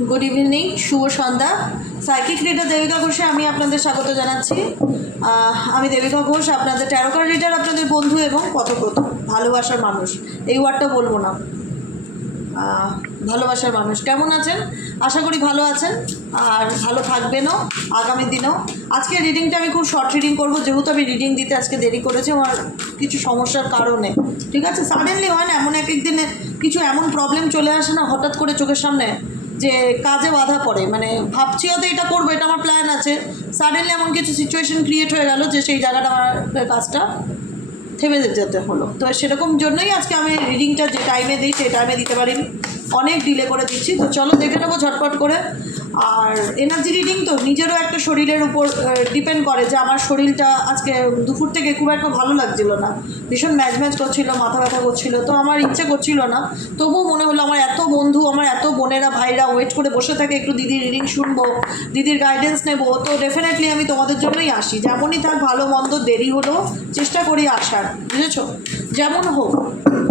Good evening शुभ सन्ध्या psychic reader Devika घोषे আমি আপনাদের স্বাগত জানাচ্ছি। আমি দেবিকা ঘোষ, আপনাদের ট্যারো কার্ড রিডার, আপনাদের বন্ধু এবং পথপ্রদ ভালোবাসার মানুষ। এই ওয়ার্ডটা বলবো না, ভালোবাসার মানুষ। কেমন আছেন? আশা করি ভালো আছেন আর ভালো থাকবেনও আগামী দিনেও। আজকে রিডিংটা আমি খুব শর্ট রিডিং করব, যেহেতু আমি রিডিং দিতে আজকে দেরি করেছি আমার কিছু সমস্যার কারণে। ঠিক আছে, সাডেনলি হয় না, এমন এক এক দিনে কিছু এমন প্রবলেম চলে আসে না হঠাৎ করে চোখের সামনে, যে কাজে বাধা পড়ে। মানে ভাবছি হয়তো এটা করবো, এটা আমার প্ল্যান আছে, সাডেনলি এমন কিছু সিচুয়েশন ক্রিয়েট হয়ে গেল যে সেই জায়গাটা আমার কাজটা থেমে যেতে হলো। তো সেরকম জন্যই আজকে আমি রিডিংটা যে টাইমে দিই সেই টাইমে দিতে পারিনি, অনেক ডিলে করে দিচ্ছি। তো চলো দেখে নেবো ঝটপট করে। আর এনার্জি রিডিং তো নিজেরও একটা শরীরের উপর ডিপেন্ড করে, যে আমার শরীরটা আজকে দুপুর থেকে খুব একটা ভালো লাগছিল না, ভীষণ ম্যাচ করছিল, মাথা ব্যথা করছিল। তো আমার ইচ্ছে করছিল না, তবুও মনে হলো আমার এত বন্ধু, আমার এত বোনেরা ভাইরা ওয়েট করে বসে থাকে একটু দিদির রিডিং শুনবো, দিদির গাইডেন্স নেবো। তো ডেফিনেটলি আমি তোমাদের জন্যই আসি, যেমনই থাক, ভালো মন্দ দেরি হলেও চেষ্টা করি আসার, বুঝেছো? যেমন হোক,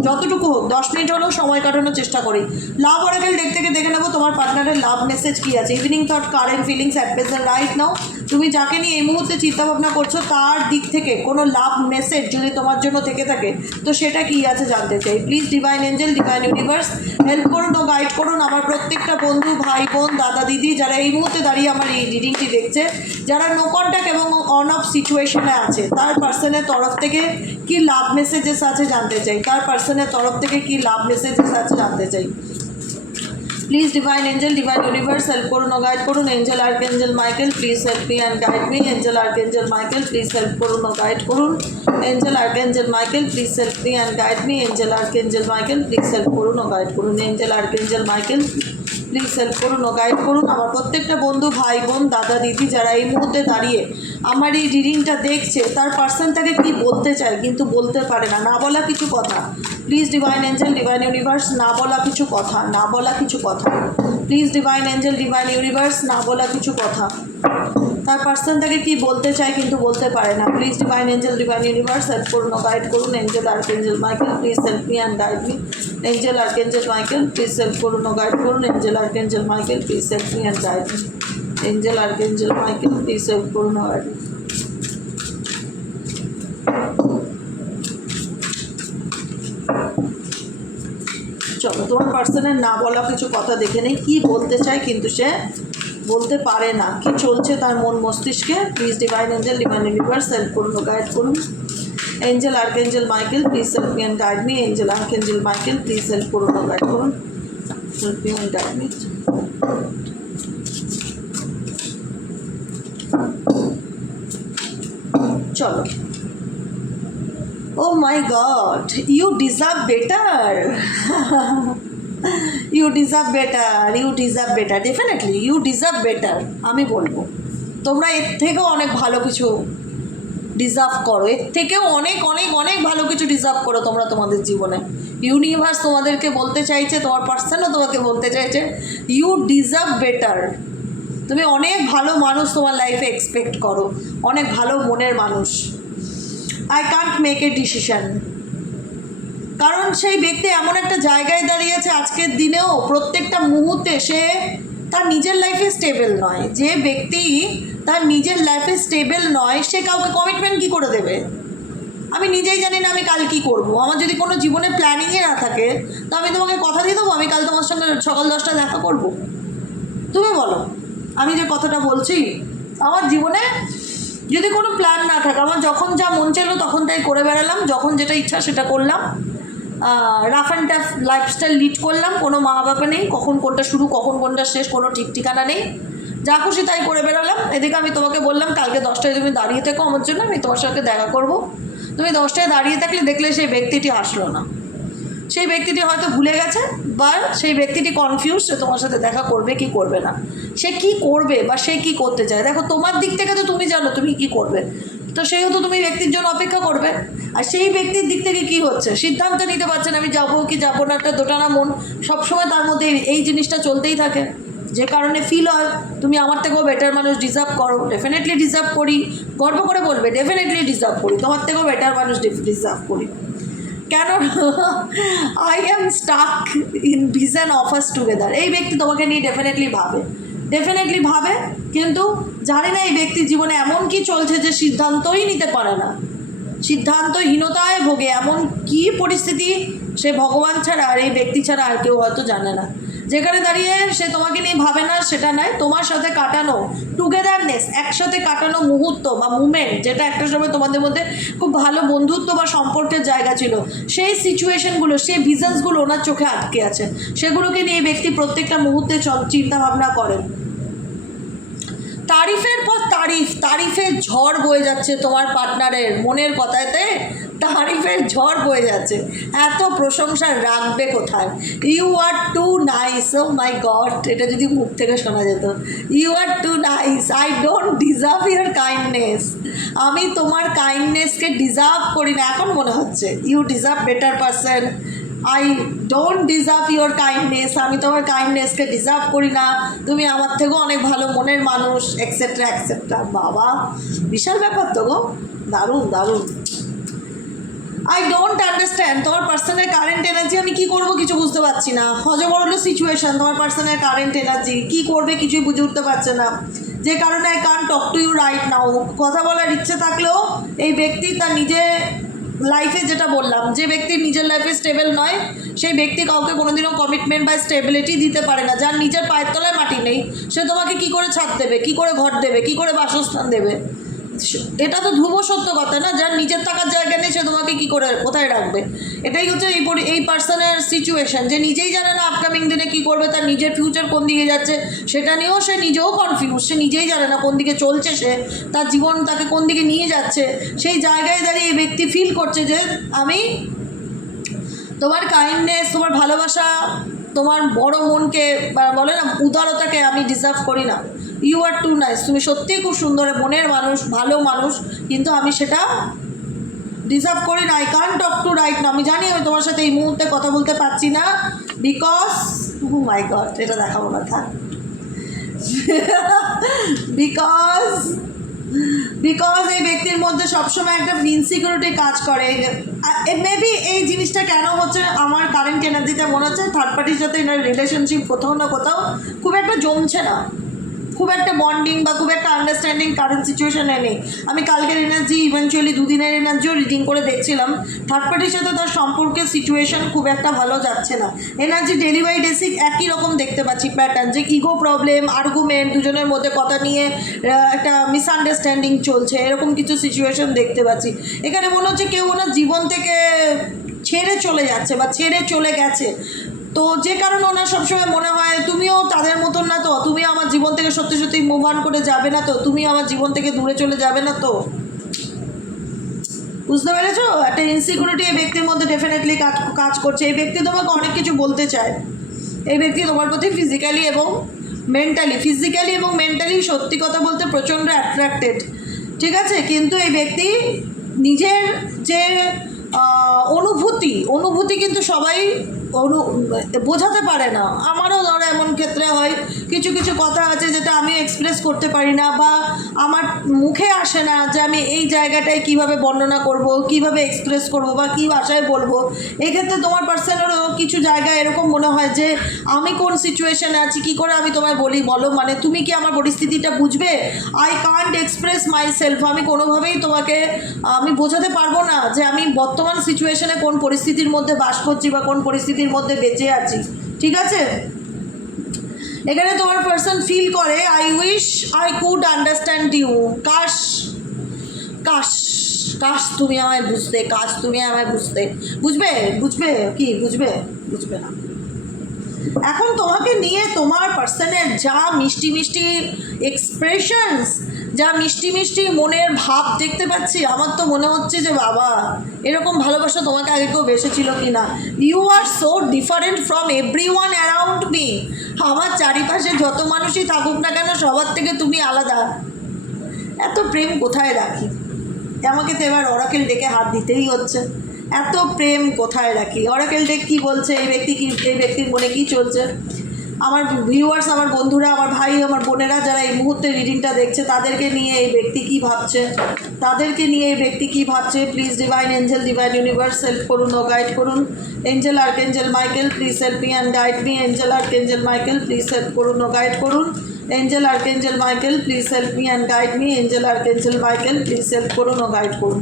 যতটুকু হোক, 10 মিনিট হলেও সময় কাটানোর চেষ্টা করি। লাভ অরাকেল ডেক থেকে দেখে নেবো তোমার পার্টনারের লাভ মেসেজ কী আছে। Evening thought, current feelings at present right now. তুমি যাকে নিয়ে এই মুহূর্তে চিন্তাভাবনা করছো তার দিক থেকে কোনো লাভ মেসেজ যদি তোমার জন্য থেকে থাকে তো সেটা কী আছে জানতে চাই। Please divine angel, divine universe help করুন ও গাইড করুন আমার প্রত্যেকটা বন্ধু, ভাই বোন, দাদা দিদি যারা এই মুহূর্তে দাঁড়িয়ে আমার এই রিডিংটি দেখছে, যারা নো কন্ট্যাক্ট এবং অন অফ সিচুয়েশনে আছে, তার পার্সনের তরফ থেকে কী লাভ মেসেজেস আছে জানতে চাই। তার পার্সনের তরফ থেকে কী লাভ মেসেজেস আছে জানতে চাই। Please divine angel, divine universe help করুন ও গাইড করুন। Angel archangel Michael please help me and guide me. Angel archangel Michael please help করুন ও গাইড করুন। Angel archangel Michael please help me and guide me. Angel archangel Michael please help করুন ও guide করুন। Angel archangel Michael please help করুন ও guide করুন আমার প্রত্যেকটা বন্ধু, ভাই বোন, দাদা দিদি যারা এই মুহূর্তে দাঁড়িয়ে আমার এই রিডিংটা দেখছে, তার পার্সন তাকে কী বলতে চায় কিন্তু বলতে পারে না, না বলা কিছু কথা। Please divine angel, divine universe, না বলা কিছু কথা, না বলা কিছু কথা। Please divine angel, divine universe, না বলা কিছু কথা। তার পার্সন তাকে কী বলতে চায় কিন্তু বলতে পারে না। Please divine angel, divine universe help করুন ও গাইড করুন। Angel archangel Michael please help me and guide me. Angel archangel Michael please help করুন ও গাইড করুন। Angel archangel Michael please help me and guide me. Angel archangel Michael please help করুন ও guide me. চলো তোমার পার্সনের না বলা কিছু কথা দেখে নেই, কী বলতে চায় কিন্তু সে বলতে পারে না, কি চলছে তার মন মস্তিষ্কে। Please divine angel, divine universe help করুন ও গাইড করুন। Angel archangel Michael please help me and guide me. Angel archangel Michael please help করুন ও গাইড করুন। Help me and guide me. চলো। Oh my God, you deserve better. You deserve better, you deserve better, definitely you deserve better। আমি বলবো তোমরা এর থেকেও অনেক ভালো কিছু ডিজার্ভ করো, এর থেকেও অনেক অনেক অনেক ভালো কিছু ডিজার্ভ করো তোমরা তোমাদের জীবনে। ইউনিভার্স তোমাদেরকে বলতে চাইছে, তোমার পার্সনও তোমাকে বলতে চাইছে, ইউ ডিজার্ভ বেটার। তুমি অনেক ভালো মানুষ তোমার লাইফে এক্সপেক্ট করো, অনেক ভালো মনের মানুষ। I can't make a decision, কারণ সেই ব্যক্তি এমন একটা জায়গায় দাঁড়িয়েছে আজকের দিনেও, প্রত্যেকটা মুহূর্তে সে তার নিজের লাইফে স্টেবল নয়। যে ব্যক্তি তার নিজের লাইফে স্টেবল নয় সে কাউকে কমিটমেন্ট কী করে দেবে? আমি নিজেই জানি না আমি কাল কী করবো। আমার যদি কোনো জীবনে প্ল্যানিংয়ে না থাকে তো আমি তোমাকে কথা দিয়ে দেবো আমি কাল তোমার সঙ্গে সকাল 10টায় দেখা করব? তুমি বলো। আমি যে কথাটা বলছি, আমার জীবনে যদি কোনো প্ল্যান না থাকে, আমার যখন যা মন চাইলো তখন তাই করে বেড়ালাম, যখন যেটা ইচ্ছা সেটা করলাম, rough and tough lifestyle lead করলাম, কোনো মা বাবা নেই, কখন কোনটা শুরু কখন কোনটা শেষ কোনো ঠিক ঠিকানা নেই, যা খুশি তাই করে বেড়ালাম। এদিকে আমি তোমাকে বললাম কালকে 10টায় তুমি দাঁড়িয়ে থেকো আমার জন্য, আমি তোমার সাথে দেখা করব। তুমি 10টায় দাঁড়িয়ে থাকলে দেখলে সেই ব্যক্তিটি আসলো না, সেই ব্যক্তিটি হয়তো ভুলে গেছে, বা সেই ব্যক্তিটি কনফিউজ সে তোমার সাথে দেখা করবে কি করবে না, সে কি করবে বা সে কি করতে চায়। দেখো তোমার দিক থেকে তো তুমি জানো তুমি কি করবে, তো সেহেতু তুমি ব্যক্তির জন্য অপেক্ষা করবে। আর সেই ব্যক্তির দিক থেকে কী হচ্ছে সিদ্ধান্ত নিতে পারছেন আমি যাবো কি যাবো না, একটা দোটানা মন সবসময় তার মধ্যে এই জিনিসটা চলতেই থাকে, যে কারণে ফিল হয় তুমি আমার থেকেও বেটার মানুষ ডিজার্ভ করো। ডেফিনেটলি ডিজার্ভ করি, গর্ব করে বলবে ডেফিনেটলি ডিজার্ভ করি, তোমার থেকেও বেটার মানুষ ডিজার্ভ করি। কেন I am stuck in vision of us together. এই ব্যক্তি তোমাকে নিয়ে ডেফিনেটলি ভাবে, কিন্তু জানি না এই ব্যক্তির জীবনে এমন কি চলছে যে সিদ্ধান্তই নিতে পারে না, সিদ্ধান্তহীনতায় ভোগে। এমন কি পরিস্থিতি সে ভগবান ছাড়া আর এই ব্যক্তি ছাড়া আর কেউ হয়তো জানে না। যেখানে দাঁড়িয়ে সে তোমাকে নিয়ে ভাবে না সেটা নয়, তোমার সাথে কাটানো টুগেদারনেস, একসাথে কাটানো মুহূর্ত বা মুমেন্ট, যেটা একটা সময় তোমাদের মধ্যে খুব ভালো বন্ধুত্ব বা সম্পর্কের জায়গা ছিল, সেই সিচুয়েশনগুলো, সেই ভিশনসগুলো ওনার চোখে আটকে আছে। সেগুলোকে নিয়ে ব্যক্তি প্রত্যেকটা মুহূর্তে চিন্তা ভাবনা করেন। তারিফের পর তারিফের ঝড় বয়ে যাচ্ছে তোমার পার্টনারের মনের কথাতে, তারিফের ঝড় বয়ে যাচ্ছে। এত প্রশংসা রাখবে কোথায়? You are too nice, oh my god, এটা যদি মুখ থেকে শোনা যেত, you are too nice, I don't deserve your kindness, আমি তোমার কাইন্ডনেসকে ডিজার্ভ করি না। এখন মনে হচ্ছে you deserve better person, I don't deserve your kindness, আমি তোমার কাইন্ডনেসকে ডিজার্ভ করি না, তুমি আমার থেকেও অনেক ভালো মনের মানুষ, এক্সেট্রা এক্সেট্রা। বাবা, বিশাল ব্যাপার তো গো, দারুণ দারুণ। আই ডোন্ট আন্ডারস্ট্যান্ড তোমার পার্সনের কারেন্ট এনার্জি, আমি কী করবো কিছু বুঝতে পারছি না। হজবরল সিচুয়েশান, তোমার পার্সনের কারেন্ট এনার্জি কী করবে কিছুই বুঝে উঠতে পারছে না, যে কারণে I can't talk to you right now. কথা বলার ইচ্ছে থাকলেও এই ব্যক্তি তার নিজে লাইফে, যেটা বললাম, যে ব্যক্তি নিজের লাইফে স্টেবল নয় সেই ব্যক্তি কাউকে কোনোদিনও কমিটমেন্ট বা স্টেবিলিটি দিতে পারে না। যার নিজের পায়ের তলায় মাটি নেই সে তোমাকে কী করে ছাদ দেবে, কী করে ঘর দেবে, কী করে বাসস্থান দেবে? এটা তো ধ্রুব সত্য কথা না। যার নিজের থাকার জায়গা নেই সে তোমাকে কী করে কোথায় রাখবে? এটাই হচ্ছে এই পার্সনের সিচুয়েশান, যে নিজেই জানে না আপকামিং দিনে কী করবে, তার নিজের ফিউচার কোন দিকে যাচ্ছে সেটা নিয়েও সে নিজেও কনফিউজ, সে নিজেই জানে না কোন দিকে চলছে, সে তার জীবন তাকে কোন দিকে নিয়ে যাচ্ছে। সেই জায়গায় দাঁড়িয়ে এই ব্যক্তি ফিল করছে যে আমি তোমার কাইন্ডনেস, তোমার ভালোবাসা, তোমার বড় মনকে বলে না উদারতাকে আমি ডিজার্ভ করি না। ইউ আর টু নাইস, তুমি সত্যিই খুব সুন্দর মনের মানুষ, ভালো মানুষ, কিন্তু আমি সেটা ডিজার্ভ করি না। I can't talk two right না, আমি জানি আমি তোমার সাথে এই মুহূর্তে কথা বলতে পারছি না, বিকজ ও মাই গড, এটা দেখাবো না, থাক। বিকজ এই ব্যক্তির মধ্যে সবসময় একটা ইনসিকিউরিটি কাজ করে। মেবি এই জিনিসটা কেন হচ্ছে আমার কারেন্ট এনার্জিতে মনে হচ্ছে থার্ড পার্টির সাথে এনার রিলেশনশিপ কোথাও না কোথাও খুব একটা জমছে না, খুব একটা বন্ডিং বা খুব একটা আন্ডারস্ট্যান্ডিং কারেন্ট সিচুয়েশনে নেই। আমি কালকের এনার্জি, ইভেনচুয়ালি দুদিনের এনার্জিও রিডিং করে দেখছিলাম, থার্ড পার্টির সাথে তার সম্পর্কের সিচুয়েশন খুব একটা ভালো যাচ্ছে না। এনার্জি ডেলি বাই ডেসিক একই রকম দেখতে পাচ্ছি প্যাটার্ন, যে ইগো প্রবলেম, আর্গুমেন্ট, দুজনের মধ্যে কথা নিয়ে একটা মিসআন্ডারস্ট্যান্ডিং চলছে, এরকম কিছু সিচুয়েশন দেখতে পাচ্ছি। এখানে মনে হচ্ছে কেউ ওনার জীবন থেকে ছেড়ে চলে যাচ্ছে বা ছেড়ে চলে গেছে, তো যে কারণে ওনার সবসময় মনে হয় তুমিও তাদের মতন না তো, তুমি আমার জীবন থেকে সত্যি সত্যি মুভ অন করে যাবে না তো, তুমি আমার জীবন থেকে দূরে চলে যাবে না তো। বুঝতে পেরেছো? একটা ইনসিকিউরিটি এই ব্যক্তির মধ্যে ডেফিনেটলি কাজ করছে। এই ব্যক্তি তোমাকে অনেক কিছু বলতে চায়, এই ব্যক্তি তোমার প্রতি ফিজিক্যালি এবং মেন্টালি সত্যি কথা বলতে প্রচণ্ড অ্যাট্রাক্টেড, ঠিক আছে? কিন্তু এই ব্যক্তি নিজের যে অনুভূতি কিন্তু সবাই বোঝাতে পারে না। আমারও ধরো এমন ক্ষেত্রে হয়, কিছু কিছু কথা আছে যেটা আমি এক্সপ্রেস করতে পারি না বা আমার মুখে আসে না, যে আমি এই জায়গাটায় কিভাবে বর্ণনা করব, কিভাবে এক্সপ্রেস করব বা কী ভাষায় বলবো। এক্ষেত্রে তোমার পার্সনেরও কিছু জায়গায় এরকম মনে হয় যে আমি কোন সিচুয়েশানে আছি, কী করে আমি তোমায় বলো, মানে তুমি কি আমার পরিস্থিতিটা বুঝবে? I can't express my self, আমি কোনোভাবেই তোমাকে আমি বোঝাতে পারবো না যে আমি বর্তমান সিচুয়েশানে কোন পরিস্থিতির মধ্যে বাস করছি বা কোন পরিস্থিতির মধ্যে বেঁচে আছি, ঠিক আছে? এখানে তোমার পার্সন ফিল করে I wish I could understand you, কাশ তুমি আমায় বুঝতে, বুঝবে না। এখন তোমাকে নিয়ে তোমার পার্সনের যা মিষ্টি মিষ্টি এক্সপ্রেশনস, যা মিষ্টি মিষ্টি মনের ভাব দেখতে পাচ্ছি, আমার তো মনে হচ্ছে যে বাবা এরকম ভালোবাসা তোমাকে আগে কেউ বেসেছিল কি না। You are so different from everyone around me, আমার চারিপাশে যত মানুষই থাকুক না কেন সবার থেকে তুমি আলাদা। এত প্রেম কোথায় রাখি? আমাকে তো এবার অরাকেল ডেকে হাত দিতেই হচ্ছে। এত প্রেম কোথায় রাখি? অরাকেল ডেক কী বলছে? এই ব্যক্তির মনে কী চলছে? আমার ভিউয়ার্স, আমার বন্ধুরা, আমার ভাই, আমার বোনেরা যারা এই মুহূর্তে রিডিংটা দেখছে, তাদেরকে নিয়ে এই ব্যক্তি কী ভাবছে, তাদেরকে নিয়ে এই ব্যক্তি কী ভাবছে, please divine angel, divine universe help করুন ও গাইড করুন। Angel archangel Michael please help me and guide me. Angel archangel Michael please help করুন ও গাইড করুন। Angel archangel Michael please help me and guide me. Angel archangel Michael please help করুন ও guide করুন।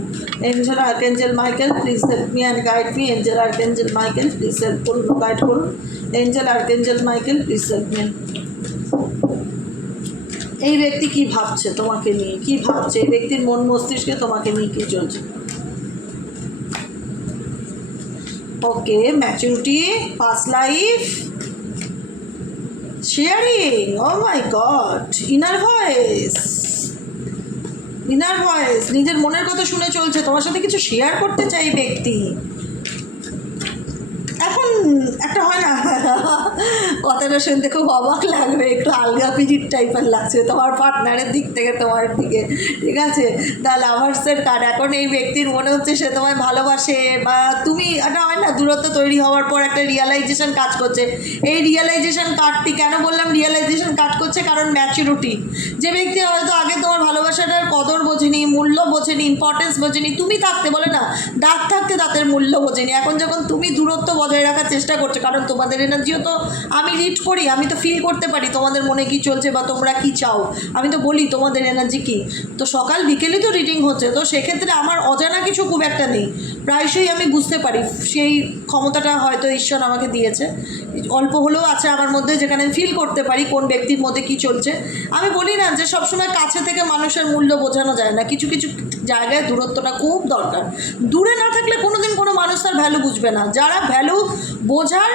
Angel archangel Michael please help me and guide me. Angel archangel Michael please help করুন ও guide করুন। Angel archangel Michael please help me. এই ব্যক্তি কি ভাবছে তোমাকে নিয়ে, কি ভাবছে এই ব্যক্তির মন মস্তিষ্কে তোমাকে নিয়ে কি চলছে? Okay, maturity, past life, sharing, oh my god, inner voice, inner voice, নিজের মনের কথা শুনে চলছে, তোমার সাথে কিছু শেয়ার করতে চাই ব্যক্তি। এখন একটা হয় না, কথাটা শুনতে খুব অবাক লাগবে, একটু আলগা পিজিট টাইপের লাগছে তোমার পার্টনারের দিক থেকে তোমার দিকে, ঠিক আছে? দ্য লাভার্সের কার্ড, এখন এই ব্যক্তির মনে হচ্ছে সে তোমায় ভালোবাসে, বা তুমি একটা হয় না দূরত্ব তৈরি হওয়ার পর একটা রিয়েলাইজেশন কাজ করছে। এই রিয়েলাইজেশন কার্ডটি কেন বললাম রিয়েলাইজেশন কাজ করছে, কারণ ম্যাচুরিটি। যে ব্যক্তি হয়তো আগে তোমার ভালোবাসাটার কদর বোঝেনি, মূল্য বোঝেনি, ইম্পর্টেন্স বোঝেনি, তুমি থাকতে বলে না, দাঁত থাকতে দাঁতের মূল্য বোঝেনি, এখন যখন তুমি দূরত্ব বজায় রাখার চেষ্টা করছো, কারণ তোমাদের এনার্জিও তো আমি রিড করি, আমি তো ফিল করতে পারি তোমাদের মনে কি চলছে বা তোমরা কি চাও, আমি তো বলি তোমাদের এনার্জি কি। তো সকাল বিকেলই তো রিডিং হচ্ছে, তো সেক্ষেত্রে আমার অজানা কিছু খুব একটা নেই, প্রায়শই আমি বুঝতে পারি, সেই ক্ষমতাটা হয়তো ঈশ্বর আমাকে দিয়েছে, অল্প হলেও আছে আমার মধ্যে, যেখানে আমি ফিল করতে পারি কোন ব্যক্তির মধ্যে কি চলছে। আমি বলি না যে সবসময় কাছে থেকে মানুষের মূল্য বোঝানো যায় না, কিছু কিছু জায়গায় দূরত্বটা খুব দরকার। দূরে না থাকলে কোনোদিন কোনো মানুষ তার ভ্যালু বুঝবে না। যারা ভ্যালু বোঝার,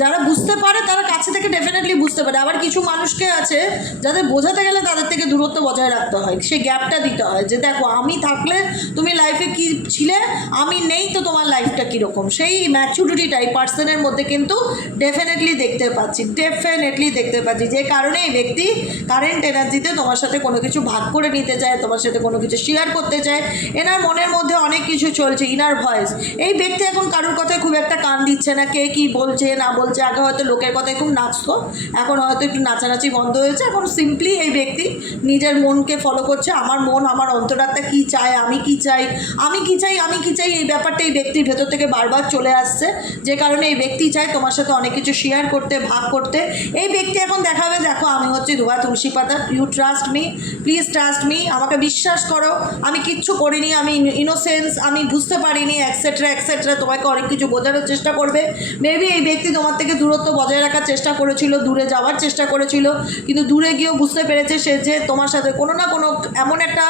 যারা বুঝতে পারে তারা কাছে থেকে ডেফিনেটলি বুঝতে পারে। আবার কিছু মানুষকে আছে যাদের বোঝাতে গেলে তাদের থেকে দূরত্ব বজায় রাখতে হয়, সেই গ্যাপটা দিতে হয়, যে দেখো আমি থাকলে তুমি লাইফে কি ছিলে, আমি নেই তো তোমার লাইফটা কীরকম। সেই ম্যাচুরিটিটাই পার্সনের মধ্যে কিন্তু ডেফিনেটলি দেখতে পাচ্ছি, ডেফিনেটলি দেখতে পাচ্ছি, যে কারণে এই ব্যক্তি কারেন্ট এনার্জিতে তোমার সাথে কোনো কিছু ভাগ করে নিতে চায়, তোমার সাথে কোনো কিছু শেয়ার করতে চায়। এনার মনের মধ্যে অনেক কিছু চলছে, ইনার ভয়েস। এই ব্যক্তি এখন কারোর কথায় খুব একটা কান দিচ্ছে না, কে কী বলছে না বলছে। আগে হয়তো লোকের কথায় খুব নাচতো, এখন হয়তো একটু নাচানাচি বন্ধ হয়েছে, এখন সিম্পলি এই ব্যক্তি নিজের মনকে ফলো করছে। আমার মন, আমার অন্তরাত্মা কী চায়, আমি কী চাই, আমি কী চাই, আমি কী চাই, এই ব্যাপারটা এই ব্যক্তির ভেতর থেকে বারবার চলে আসছে, যে কারণে এই ব্যক্তি চায় তোমার সাথে অনেক কিছু শেয়ার করতে, ভাগ করতে। এই ব্যক্তি এখন দেখাবে, দেখো আমি হচ্ছি ধোয়া তুলসী পাতা, you trust me, please trust me, আমাকে বিশ্বাস করো, আমি কিচ্ছু করিনি, আমি ইনোসেন্স, আমি বুঝতে পারিনি, এক্সেট্রা এক্সেট্রা, তোমাকে অনেক কিছু বোঝানোর চেষ্টা করবে। মেবি এই ব্যক্তি তোমার থেকে দূরত্ব বজায় রাখার চেষ্টা করেছিল, দূরে যাওয়ার চেষ্টা করেছিল, কিন্তু দূরে গিয়েও বুঝতে পেরেছে সে যে তোমার সাথে কোনো না কোনো এমন একটা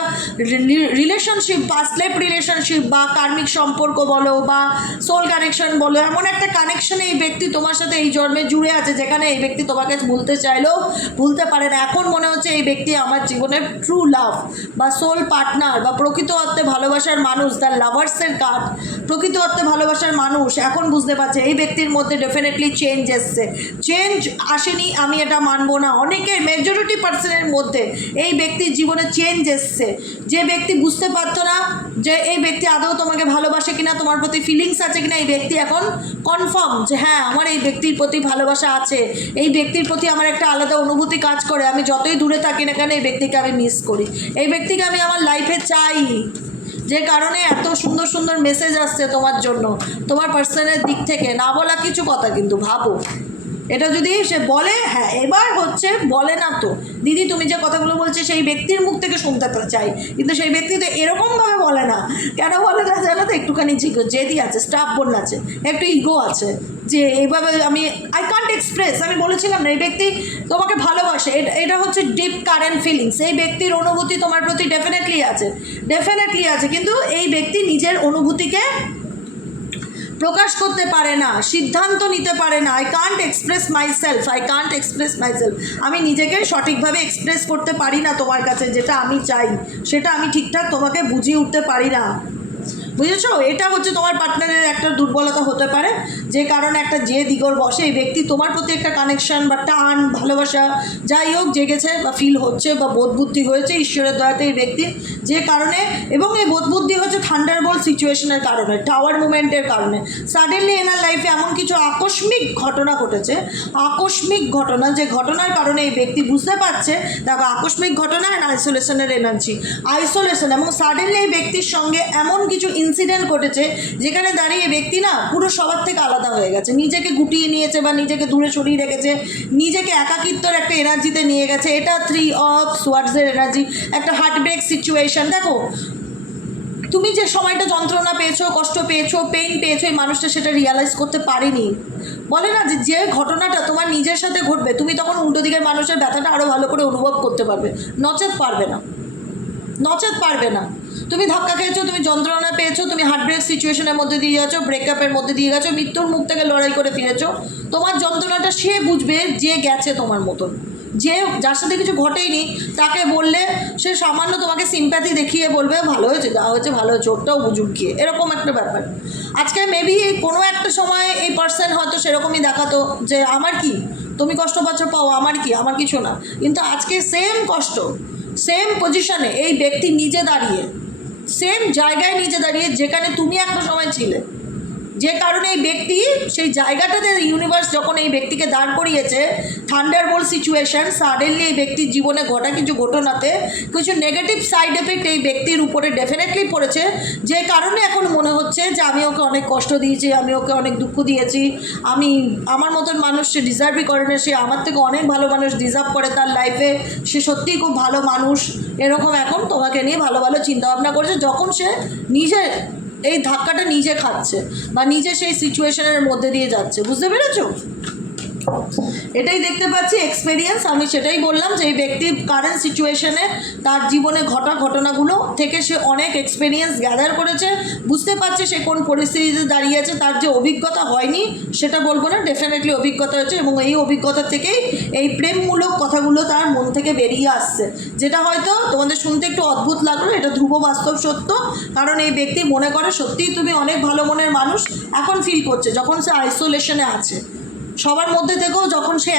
রিলেশনশিপ, পাস্ট লাইফ রিলেশনশিপ বা কার্মিক সম্পর্ক বলো বা সোল কানেকশন বলো, এমন একটা কানেকশনে এই ব্যক্তি তোমার সাথে এই জন্মে জুড়ে আছে, যেখানে এই ব্যক্তি তোমাকে ভুলতে চাইলেও ভুলতে পারে না। এখন মনে হচ্ছে এই ব্যক্তি আমার জীবনের ট্রু লাভ বা সোল পার্টনার বা প্রকৃত অর্থে ভালোবাসার মানুষ, তার লাভার্সের কার্ড, প্রকৃত অর্থে ভালোবাসার মানুষ। এখন বুঝতে পারছে এই ব্যক্তির মধ্যে ডেফিনেটলি চেঞ্জ এসছে, চেঞ্জ আসেনি আমি এটা মানবো না, অনেকের মেজরিটি পার্সনের মধ্যে এই ব্যক্তির জীবনে চেঞ্জ এসছে। যে ব্যক্তি বুঝতে পারতো না যে এই ব্যক্তি আদৌ তোমাকে ভালোবাসে কিনা, তোমার প্রতি ফিলিংস আছে কিনা, এই ব্যক্তি এখন কনফার্ম যে হ্যাঁ আমার এই ব্যক্তির প্রতি ভালোবাসা আছে, এই ব্যক্তির প্রতি আমার একটা আলাদা অনুভূতি কাজ করে। আমি যতই দূরে থাকি না কেন এই ব্যক্তিকে আমি মিস করি, এই ব্যক্তিকে আমি আমার লাইফে চাই, যে কারণে এত সুন্দর সুন্দর মেসেজ আসছে তোমার জন্য, তোমার পার্সনের দিক থেকে। না বলা কিছু কথা, কিন্তু ভাবো এটা যদি সে বলে, হ্যাঁ এবার হচ্ছে বলে না তো দিদি তুমি যে কথাগুলো বলছে সেই ব্যক্তির মুখ থেকে শুনতে চাই, কিন্তু সেই ব্যক্তি তো এরকমভাবে বলে না। কেন বলে না জানো তো? একটুখানি জেদি আছে, স্টাববর্ন আছে, একটু ইগো আছে, যে এইভাবে আমি আই কান্ট এক্সপ্রেস। আমি বলেছিলাম না এই ব্যক্তি তোমাকে ভালোবাসে, এটা হচ্ছে ডিপ কারেন্ট ফিলিংস। এই ব্যক্তির অনুভূতি তোমার প্রতি ডেফিনেটলি আছে, ডেফিনেটলি আছে, কিন্তু এই ব্যক্তি নিজের অনুভূতিকে প্রকাশ করতে পারে না, সিদ্ধান্ত নিতে পারে না। I can't express myself, I can't express myself, আমি নিজেকে সঠিকভাবে এক্সপ্রেস করতে পারি না তোমার কাছে, যেটা আমি চাই সেটা আমি ঠিকঠাক তোমাকে বুঝিয়ে উঠতে পারি না। বুঝেছো? এটা হচ্ছে তোমার পার্টনারের একটা দুর্বলতা হতে পারে, যে কারণে একটা যে দিগর বসে এই ব্যক্তি তোমার প্রতি একটা কানেকশন বা টান ভালোবাসা যাই হোক জেগেছে বা ফিল হচ্ছে বা বোধবুদ্ধি হয়েছে ঈশ্বরের দয়াতে এই ব্যক্তির, যে কারণে, এবং এই বোধবুদ্ধি হচ্ছে থান্ডারবোল্ট সিচুয়েশনের কারণে, টাওয়ার মুভমেন্টের কারণে। সাডেনলি এনার লাইফে এমন কিছু আকস্মিক ঘটনা ঘটেছে, আকস্মিক ঘটনা, যে ঘটনার কারণে এই ব্যক্তি বুঝতে পারছে, দেখো আকস্মিক ঘটনা অ্যান্ড আইসোলেশনের এনার্জি, আইসোলেশন, এবং সাডেনলি এই ব্যক্তির সঙ্গে এমন কিছু ইনসিডেন্ট ঘটেছে যেখানে দাঁড়িয়ে ব্যক্তি না পুরো সবার থেকে আলাদা হয়ে গেছে, নিজেকে গুটিয়ে নিয়েছে বা নিজেকে দূরে সরিয়ে রেখেছে, নিজেকে একাকিত্বর একটা এনার্জিতে নিয়ে গেছে। এটা 3 অফ সোয়ার্ডসের এনার্জি, একটা হার্ট ব্রেক সিচুয়েশন। দেখো তুমি যে সময়টা যন্ত্রণা পেয়েছো, কষ্ট পেয়েছো, পেইন পেয়েছো, এই মানুষটা সেটা রিয়ালাইজ করতে পারেনি। বলে না যে যে ঘটনাটা তোমার নিজের সাথে ঘটবে তুমি তখন উল্টো দিকের মানুষের ব্যথাটা আরও ভালো করে অনুভব করতে পারবে, নচেত পারবে না, নচেত পারবে না। তুমি ধাক্কা খেয়েছো, তুমি যন্ত্রণা পেয়েছো, তুমি হার্ট ব্রেক সিচুয়েশনের মধ্যে দিয়ে গেছো, ব্রেকআপের মধ্যে দিয়ে গেছো, মৃত্যুর মুখ থেকে লড়াই করে ফিরেছো, তোমার যন্ত্রণাটা সে বুঝবে যে গেছে তোমার মতন, যে যার সাথে কিছু ঘটেইনি তাকে বললে সে সামান্য তোমাকে সিম্প্যাথি দেখিয়ে বলবে ভালো হয়েছে, যা হয়েছে ভালো হয়েছে, ওটাও বুঝুক গিয়ে, এরকম একটা ব্যাপার। আজকে মেবি কোনো একটা সময় এই পার্সন হয়তো সেরকমই দেখাতো যে আমার কি, তুমি কষ্ট পাচ্ছ পাও, আমার কি, আমার কিছু না। কিন্তু আজকে সেম কষ্ট, সেম পজিশনে এই ব্যক্তি নিজে দাঁড়িয়ে, সেম জায়গায় নিজে দাঁড়িয়ে যেখানে তুমি একটা সময় ছিলে, যে কারণে এই ব্যক্তি সেই জায়গাটাতে ইউনিভার্স যখন এই ব্যক্তিকে দাঁড় করিয়েছে, থান্ডারবোল্ট সিচুয়েশন, সাডেনলি এই ব্যক্তির জীবনে ঘটা কিছু ঘটনাতে কিছু নেগেটিভ সাইড এফেক্ট এই ব্যক্তির উপরে ডেফিনেটলি পড়েছে, যে কারণে এখন মনে হচ্ছে যে আমি ওকে অনেক কষ্ট দিয়েছি, আমি ওকে অনেক দুঃখ দিয়েছি, আমি আমার মতন মানুষ সে ডিজার্ভই করে না, সে আমার থেকে অনেক ভালো মানুষ ডিজার্ভ করে তার লাইফে, সে সত্যিই খুব ভালো মানুষ, এরকম এখন তোমাকে নিয়ে ভালো ভালো চিন্তাভাবনা করছে, যখন সে নিজে এই ধাক্কাটা নিজে খাচ্ছে বা নিজে সেই সিচুয়েশনের মধ্যে দিয়ে যাচ্ছে। বুঝতে পেরেছো? এটাই দেখতে পাচ্ছি এক্সপেরিয়েন্স। আমি সেটাই বললাম যে এই ব্যক্তির কারেন্ট সিচুয়েশনে তার জীবনে ঘটা ঘটনাগুলো থেকে সে অনেক এক্সপেরিয়েন্স গ্যাদার করেছে, বুঝতে পারছে সে কোন পরিস্থিতিতে দাঁড়িয়ে আছে, তার যে অভিজ্ঞতা হয়নি সেটা বলবো না, ডেফিনেটলি অভিজ্ঞতা হয়েছে, এবং এই অভিজ্ঞতা থেকেই এই প্রেমমূলক কথাগুলো তার মন থেকে বেরিয়ে আসছে, যেটা হয়তো তোমাদের শুনতে একটু অদ্ভুত লাগলো, এটা ধ্রুব বাস্তব সত্য। কারণ এই ব্যক্তি মনে করে সত্যিই তুমি অনেক ভালো মনের মানুষ, এখন ফিল করছে যখন সে আইসোলেশনে আছে সবার মধ্যে থেকেও, যখন সে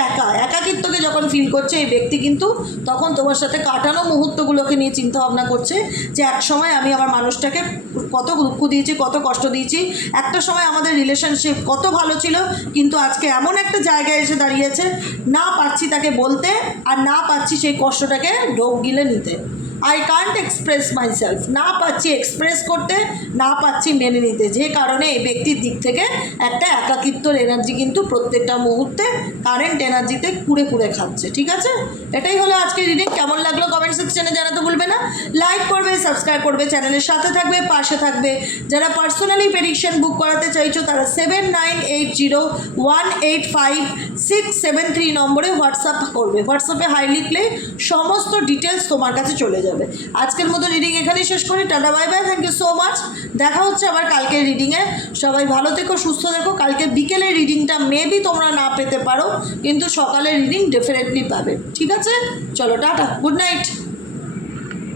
একাকিত্বকে যখন ফিল করছে এই ব্যক্তি, কিন্তু তখন তোমার সাথে কাটানো মুহূর্তগুলোকে নিয়ে চিন্তা ভাবনা করছে যে এক সময় আমি আমার মানুষটাকে কত দুঃখ দিয়েছি, কত কষ্ট দিয়েছি, একটা সময় আমাদের রিলেশনশিপ কত ভালো ছিল, কিন্তু আজকে এমন একটা জায়গায় এসে দাঁড়িয়েছে না পারছি তাকে বলতে, আর না পারছি সেই কষ্টটাকে ঢোক গিলে নিতে। আই কান্ট এক্সপ্রেস মাইসেলফ, না পাচ্ছি এক্সপ্রেস করতে, না পাচ্ছি মেনে নিতে, যে কারণে এই ব্যক্তির দিক থেকে একটা একাকিত্বর এনার্জি কিন্তু প্রত্যেকটা মুহূর্তে কারেন্ট এনার্জিতে কুড়ে কুড়ে খাচ্ছে। ঠিক আছে, এটাই হলো আজকে রিডিং। কেমন লাগলো কমেন্ট সেকশনে জানাতে ভুলবে না, লাইক করবে, সাবস্ক্রাইব করবে, চ্যানেলের সাথে থাকবে, পাশে থাকবে। যারা পার্সোনালি প্রেডিকশন বুক করাতে চাইছো তারা 7980185673 নম্বরে হোয়াটসঅ্যাপ করবে, হোয়াটসঅ্যাপে হাই লিখলে সমস্ত ডিটেলস তোমার কাছে চলে যাবে। আজকের মতো রিডিং এখানেই শেষ করি, tata bye bye, thank you so much. দেখা হচ্ছে আবার কালকের রিডিংয়ে। সবাই ভালো থেকো, সুস্থ থেকো। কালকে বিকেলের রিডিংটা মেবি তোমরা না পেতে পারো, কিন্তু সকালের রিডিং ডেফিনেটলি পাবে। ঠিক আছে, চলো টাটা, গুড নাইট।